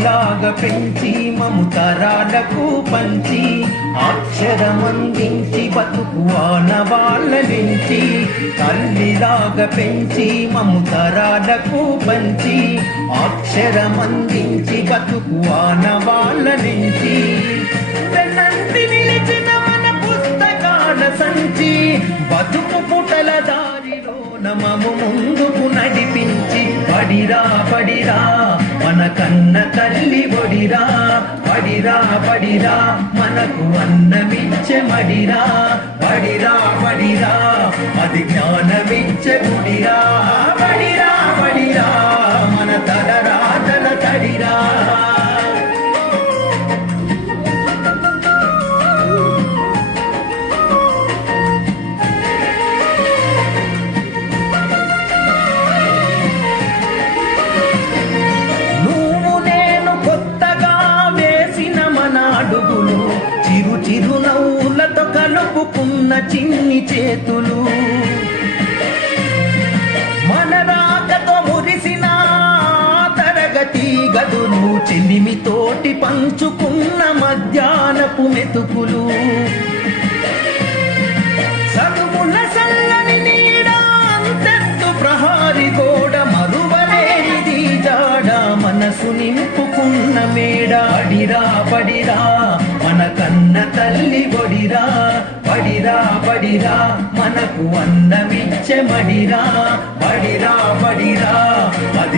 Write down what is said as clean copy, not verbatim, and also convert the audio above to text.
తల్లిలాగా పెంచి మము తరాలకు పంచి అక్షరమందించి బతుకు ఆనవాళ్ళ నుంచి తల్లిలాగా పెంచి మము తరాలకు పంచి అక్షరమందించి బతుకు ఆనవాళ్ళ నుంచి నంది నిలిచిన మన పుస్తకాల సంచి బతుకు పుటల దారిలో నమము ముందుకు నడిపించి పడిరా పడిరా మన కన్న తల్లి ఒడిరా పడిరా పడిరా మనకు అన్నమిచ్చే మడిరా పడిరా పడిరా అది జ్ఞానమిచ్చే గుడిరా పడిరా పడిరా మన తలరాతల తడిరా చిరు చిరు నవ్వులతో కలుపుకున్న చిన్ని చేతులు మన రాకతో మురిసిన తరగతి గదులు చెలిమితోటి పంచుకున్న మధ్యాహ్నపు మెతుకులు చదువుల సల్లని నీడ అంతెత్తు ప్రహారి గోడ మరువలేనిది జాడ మనసు నింపుకున్న మేడ పడిరా పడిరా మన కన్న తల్లి ఒడిరా పడిరా పడిరా మనకు అన్నమిచ్చే మడిరా పడిరా పడిరా అది